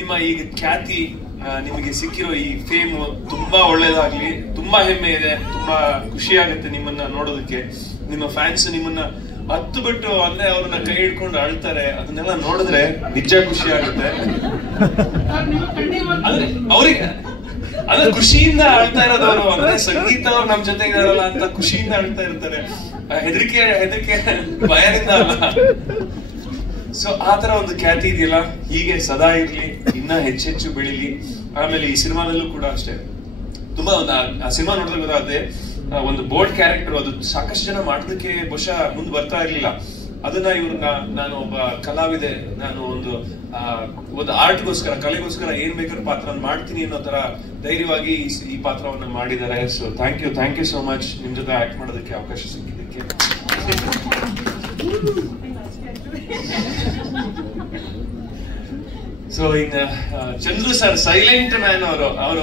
ನಿಮ್ಮ ಈ ಖ್ಯಾತಿ, ನಿಮಗೆ ಸಿಕ್ಕಿರೋ ಈ ಫೇಮ್ ತುಂಬಾ ಒಳ್ಳೇದಾಗ್ಲಿ. ತುಂಬಾ ಹೆಮ್ಮೆ ಇದೆ, ತುಂಬಾ ಖುಷಿ ಆಗುತ್ತೆ ನಿಮ್ಮನ್ನ ನೋಡೋದಕ್ಕೆ. ನಿಮ್ಮ ಫ್ಯಾನ್ಸ್ ನಿಮ್ಮನ್ನ ಹತ್ತು ಬಿಟ್ಟು ಅಂದ್ರೆ ಅವ್ರನ್ನ ಕೈ ಹಿಡ್ಕೊಂಡು ಅಳ್ತಾರೆ, ಅದನ್ನೆಲ್ಲ ನೋಡಿದ್ರೆ ನಿಜ ಖುಷಿ ಆಗುತ್ತೆ. ಅಂದ್ರೆ ಅವ್ರಿಗೆ ಅದ್ರ ಖುಷಿಯಿಂದ ಅಳ್ತಾ ಇರೋದವ್ರು, ಅಂದ್ರೆ ಸಂಗೀತ ಅವ್ರು ನಮ್ ಜೊತೆ ಇದಾರಲ್ಲ ಅಂತ ಖುಷಿಯಿಂದ ಅಳ್ತಾ ಇರ್ತಾರೆ, ಹೆದರಿಕೆ ಭಯದಿಂದ ಅಲ್ಲ. ಸೊ ಆತರ ಒಂದು ಖ್ಯಾತಿ ಇದೆಯಲ್ಲ, ಹೀಗೆ ಸದಾ ಇರ್ಲಿ, ಇನ್ನ ಹೆಚ್ಚೆಚ್ಚು ಬೆಳಿಲಿ. ಆಮೇಲೆ ಈ ಸಿನಿಮಾದಲ್ಲೂ ಕೂಡ ಅಷ್ಟೇ, ತುಂಬಾ ಒಂದು ಆ ಸಿನಿಮಾ ನೋಡಿದ್ರೆ ಗೊತ್ತಾಗುತ್ತೆ, ಒಂದು ಬೋಲ್ಡ್ ಕ್ಯಾರೆಕ್ಟರ್, ಅದು ಸಾಕಷ್ಟು ಜನ ಮಾಡೋದಕ್ಕೆ ಬಹುಶಃ ಮುಂದೆ ಬರ್ತಾ ಇರ್ಲಿಲ್ಲ. ಅದನ್ನ ನಾನು ಒಬ್ಬ ಕಲಾವಿದೆ, ನಾನು ಒಂದು ಆರ್ಟ್ಗೋಸ್ಕರ, ಕಲೆಗೋಸ್ಕರ ಏನ್ ಬೇಕಾದ್ರೂ ಪಾತ್ರ ಮಾಡ್ತೀನಿ ಅನ್ನೋ ತರ ಧೈರ್ಯವಾಗಿ ಈ ಪಾತ್ರವನ್ನ ಮಾಡಿದ್ದಾರೆ. So thank you so much, ನಿಮ್ ಜೊತೆ ಆಕ್ಟ್ ಮಾಡೋದಕ್ಕೆ ಅವಕಾಶ ಸಿಕ್ಕಿದ್ದಕ್ಕೆ. ಸೊ ಇನ್ನು ಚಂದ್ರು ಸರ್, ಸೈಲೆಂಟ್ ಮ್ಯಾನ್ ಅವರು